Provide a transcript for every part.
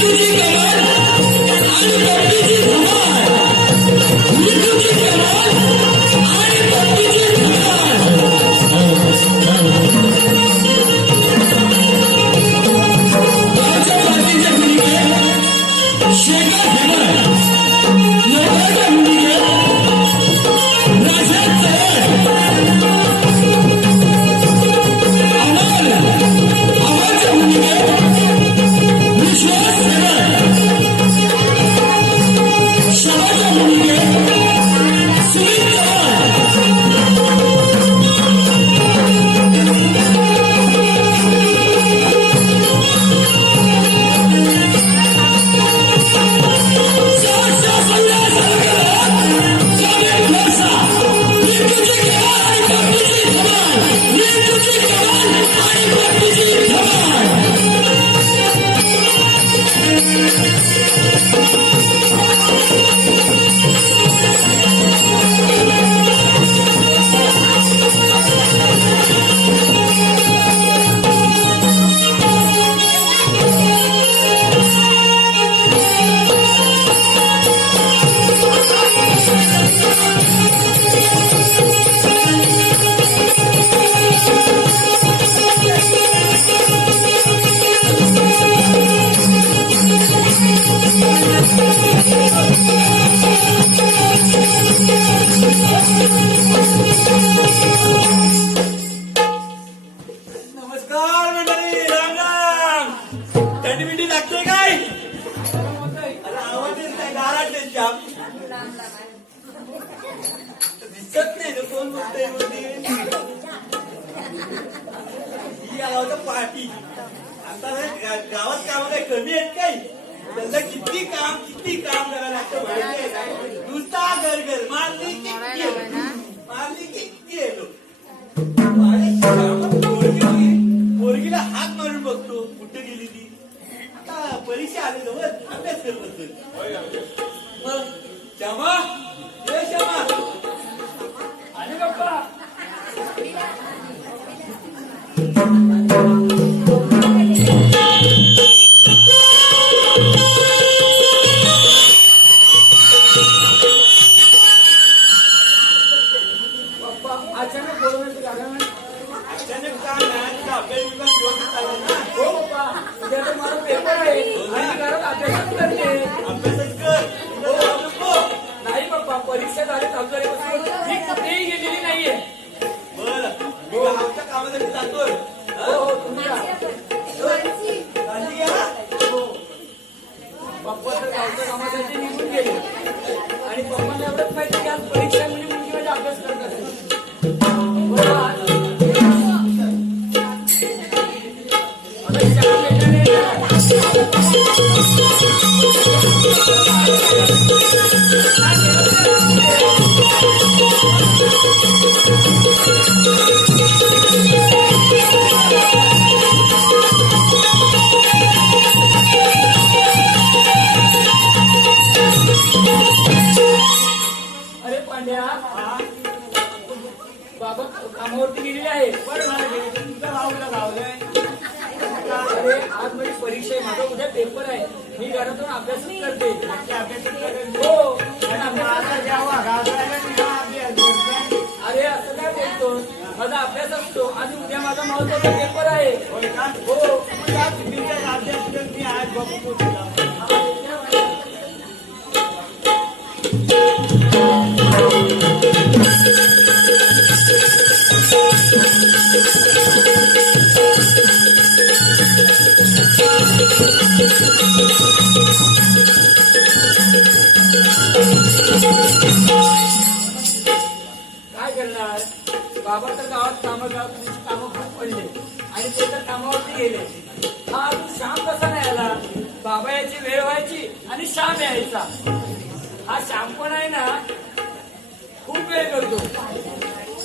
नमस्कार तो पार्टी आता गावात काम कमी आहेत त्यांना किती काम किती काम करायला लागतं माहिती नुसता घर घर मारली मारली पोरगीला हात मारून बघतो कुठं गेली ती आता परीक्षा आली जवळ अभ्यास करत बसेल मग आणि बाबा तर गावात कामं कामं खूप पडले. आणि ते तर कामावरती गेले. हा अजून श्याम कसा नाही आला? बाबा याची वेळ व्हायची आणि श्याम यायचा. हा श्याम पण आहे ना खूप वेळ करतो.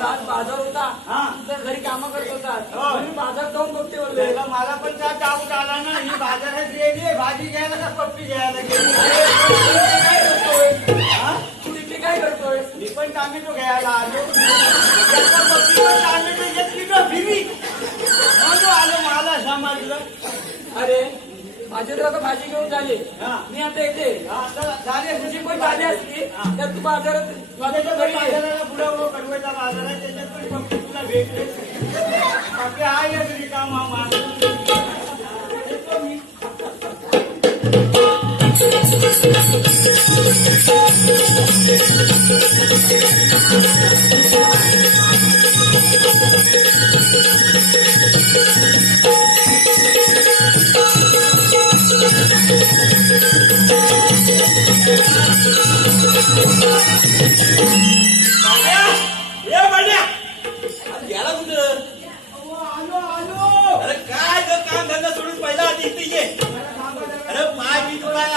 आज बाजार होता. तुझ्या घरी काम करत होता. हो. मी बाजार जाऊन बघते बोलले मला पण त्या जाऊन आला ना. ही बाजारात गेली भाजी घ्यायला का पप्पी घ्यायला गेली? काय करतोय तू इथे काय करतोय? मी पण टामेटो घ्यायला आलो. पप्पी पण टामेटो घेतली का फिरी. मग आलो मला समजलं अरे माझे आता भाजी घेऊन झाले. मी आता येते तुझी पण भाजी असली तर तू बाजारात हो, कडवायचा बाजार आहे. त्याच्यात पण फक्त तुला भेटले. बाकी हा एक रिकामा माझा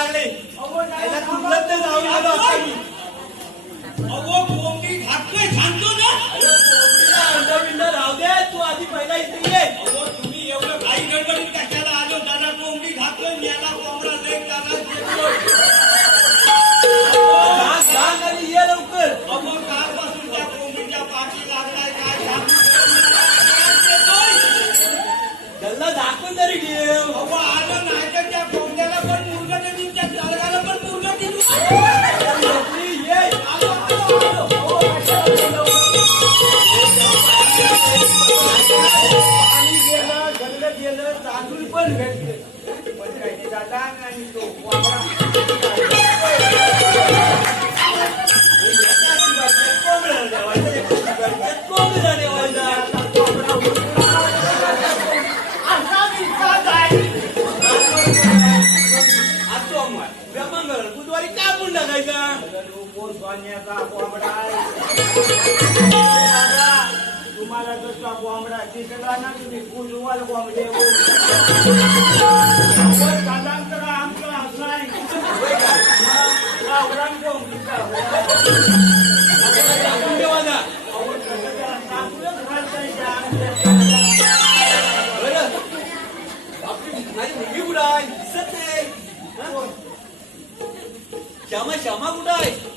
लागले त्याला कुठलं जाऊन आलो सोन्याचा कोंबडा आहे तुम्हाला कसला कोंबडा दिसला ना तुम्ही उजवाल कोंबडे कालांतर आमचं असं आहे गावरान कोंबडीचा श्यामा श्यामा कुठं आहे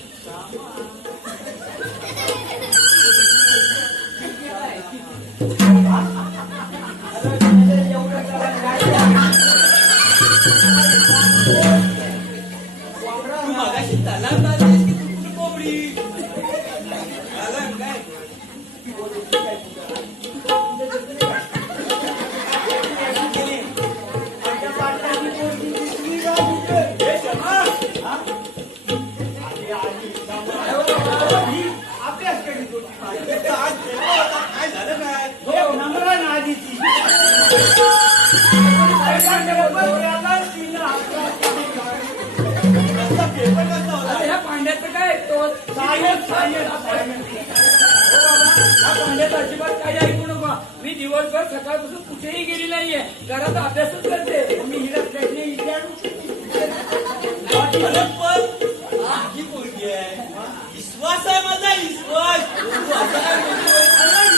विश्वास आहे माझा विश्वास काय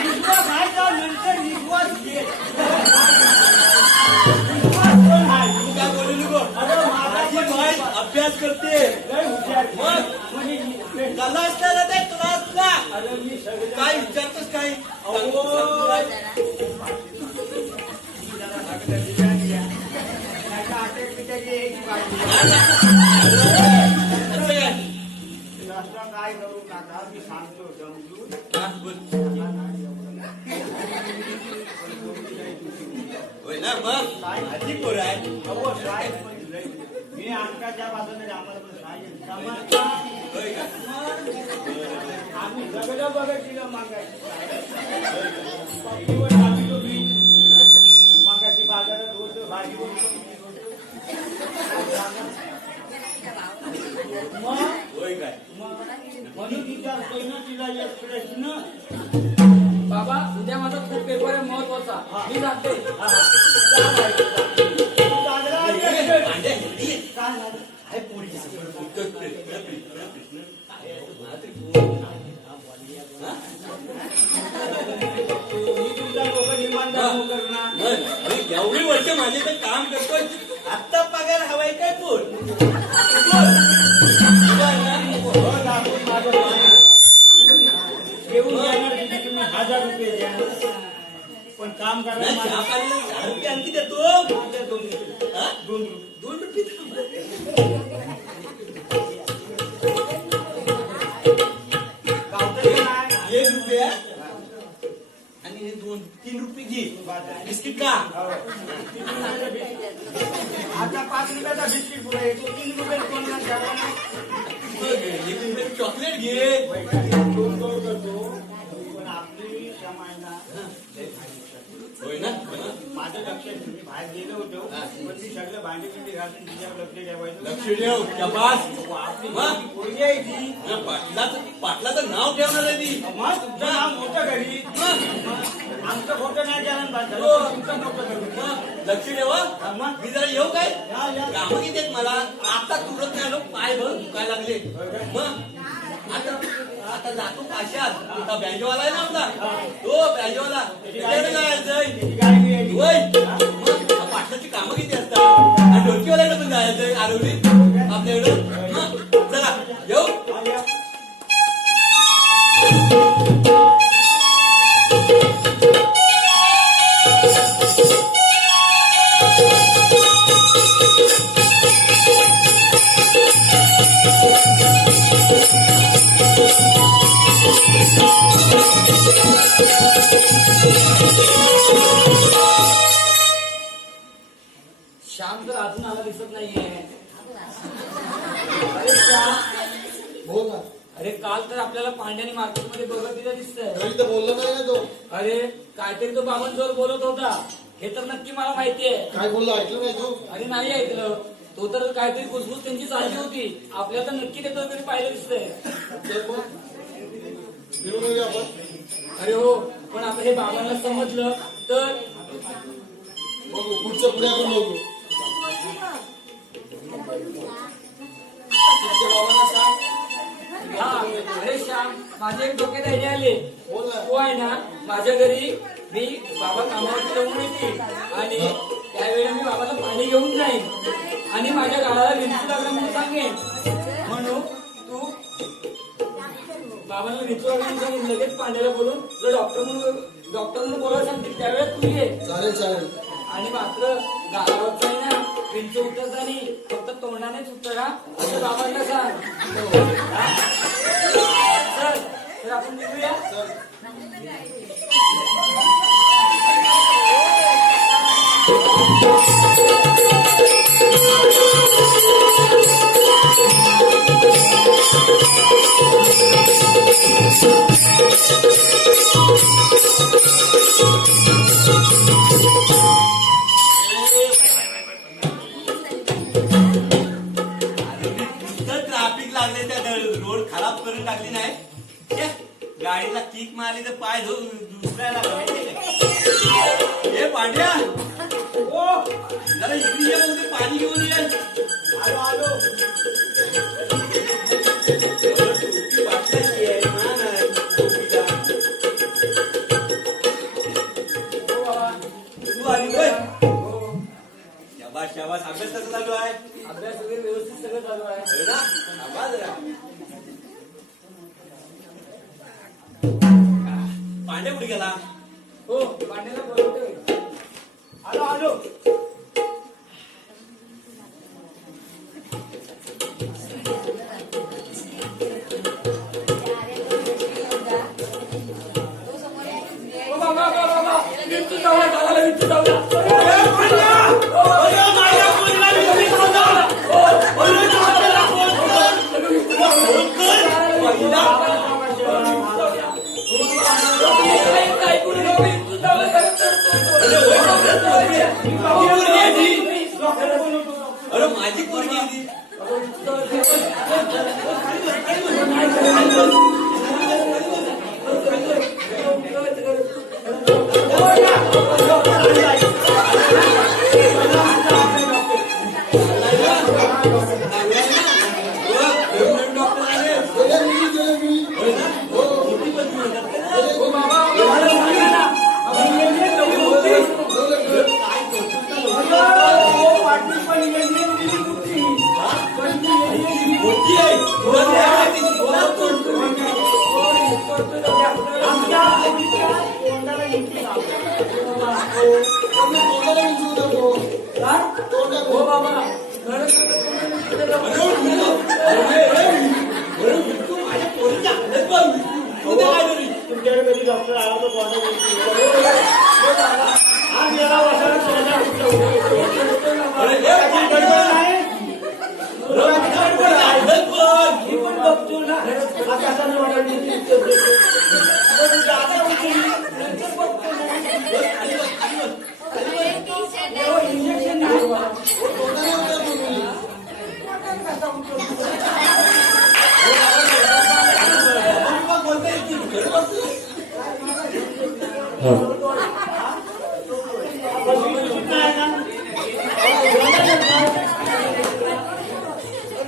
विश्वास आहे. का नंतर विश्वास घे अभ्यास करते मग? कला असताना ते क्लास का मी काय विचारतोस काय असं मी अंकाच्या बाजूने आम्हाला पण साहेब समजता होय का? आम्ही सगळं बघत दिलं मागायची पट्टीवर आम्ही तो मी मागाशी बाजारात होतो भाजी मग होय काय मग म्हणून विचारतोय ना तिला एक प्रश्न बाबा उद्या माझा खूप पेपर आहे महत्त्वाचा मी जाते. हा? एवढी वर्ष माझे तर काम करतोय आत्ता पगार हवाय काय बोल काम नाही, करायला चहा पाणी आणखी माझ्या दोन रुपये. हा? दोन रुपये. दोन रुपये नाही? एक रुपया. आणि हे दोन. तीन रुपये घे. बिस्किट का? आता पाच रुपयाचा बिस्किट पुढे येतो. तीन रुपये कोणाला द्यावा नाही. मग एक रुपये. चॉकलेट घे. दोन दोन करतो. पण आपली होय ना? माझं लक्ष. मी बाहेर गेलो होतो हा. पण मी सगळं भांडी बिंडी घालून तिच्यावर लक्ष ठेवायचं लक्ष ठेव आपली मग? पोरगी आहे ती पाटलाचं पाटलाचं नाव ठेवणार आहे ती मग तुमचं नाव मोठं घरी आमचं फोटो नाही झालं. हो. तुमचं मोठं मग लक्ष ठेवा मग? मी जरा येऊ काय. कामं किती आहेत मला आता तुरत नाही आलो पाय भर दुखायला लागले मग आता आता जातो काशात आता. बँजोवाला आहे ना आपला. हो, तो बँजोवाला त्याच्याकडे जायचंय पाटलाची कामं किती असतात? आणि ढोलकीवाल्याकडे पण जायचंय आरवलीत. पांड्याने मार्केटमध्ये बघत दिलं दिसतंय. तर बोललो नाही ना तो. अरे काहीतरी तो बाबांजवळ बोलत होता. हे तर नक्की मला माहितीये. काय बोललो ऐकलं नाही तू? अरे नाही ऐकलं. तो तर काहीतरी कुसबुस त्यांची चालली होती. आपल्याला तर नक्की ते तरी पाहिलं दिसतंय. तर मग? मिळून येऊया आपण. अरे हो पण आता हे बाबांना समजलं तर? बघू पुढचं पुढे आपण बघू. बाबांना सांग. हा अरे श्याम माझे एक डोक्यात आयडिया आले. तू आहे ना माझ्या घरी मी बाबा कामावरती जाऊन येते. आणि त्यावेळी मी बाबाला पाणी घेऊन जाईन. आणि माझ्या गाळाला विंचू लागला म्हणून सांगेन. म्हणून तू बाबाला विंचू लागला म्हणून सांगेन. लगेच पाण्याला बोलून तुला डॉक्टर म्हणून डॉक्टर म्हणून बोलायला सांगतील त्यावेळेस तू ये. चालेल चालेल. आणि मात्र गावावरच आहे ना विंचू उतरत नाही फक्त तोंडानेच उतरा असं बाबांना सांग. हा? चल तर आपण निघूया? खराब टाकली नाही. गाडीला किक मारली तर पाय धु दुसऱ्याला हे पांड्या. ओ जरा इकडे पाणी घेऊन ये आलो आलो. अरे माझी पोरगी आहे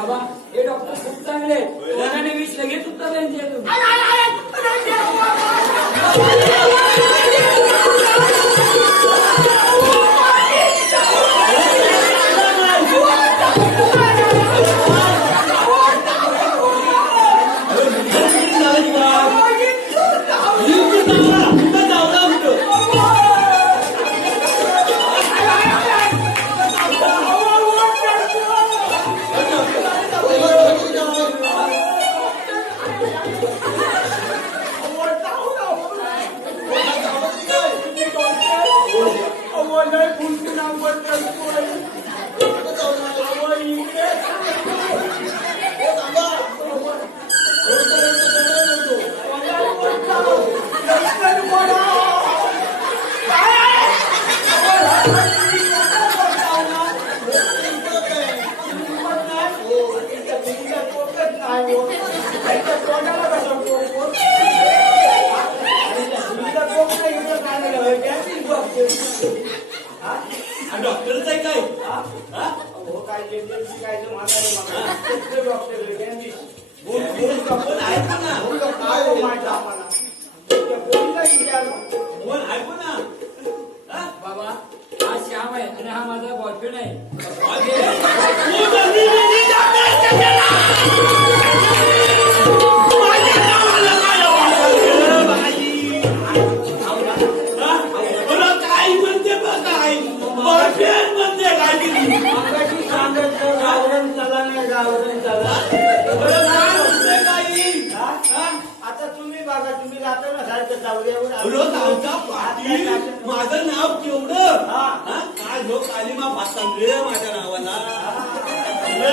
बाबा हे डॉक्टर खूप चांगले मनाने विष लगेच उत्तर त्यांचे डॉक्टरच आहे काय? हो? काय काय डॉक्टर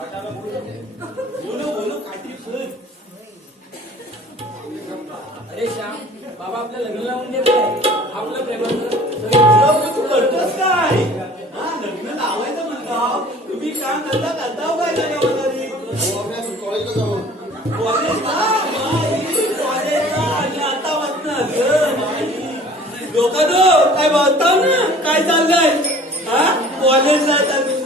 बोलो बोलो काहीतरी बोल अरे श्याम बाबा आपलं लग्न लावून देत आपलं प्रेमाचं तू करतोस काय लग्न लावायचं म्हणता तुम्ही काम करता करता काय जगामध्ये कॉलेजला जाऊन कॉलेज कॉलेजला आणि आता वाटणार लोक काय बोलता ना? काय चाललंय? हा? कॉलेजला चाललं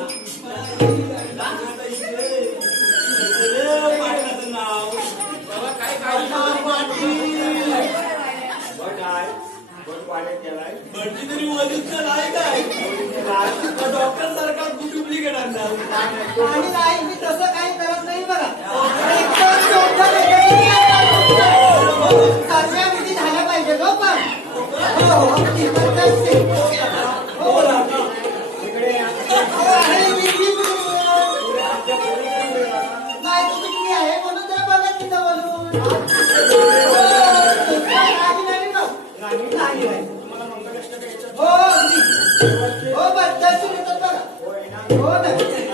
पाण्यात येणार भरती तरी नाही काय डॉक्टर सारखा डुप्लिकेट आणणार आणि नाही मी तसं काही करत नाही बघा झाल्या पाहिजे Ô, mas tá segurando a parada. Ô,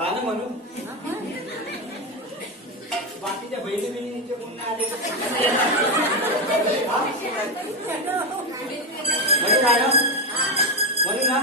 गाणं म्हणू बाकीच्या बहिणी बहिणीचे पुन्हा आले म्हणून मॅडम ना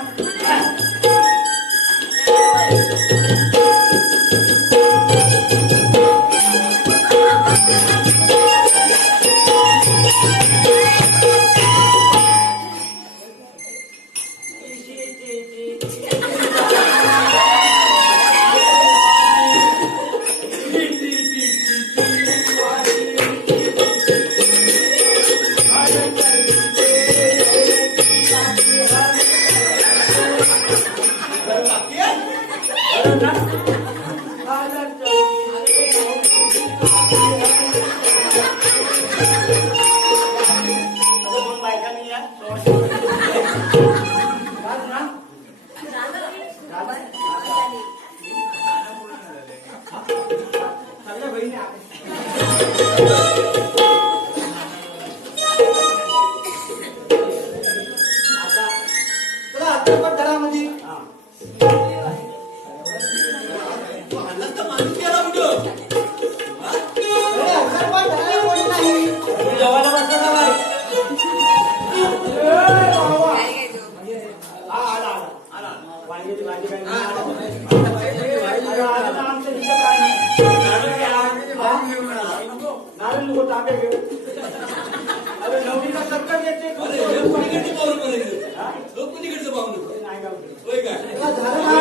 对的。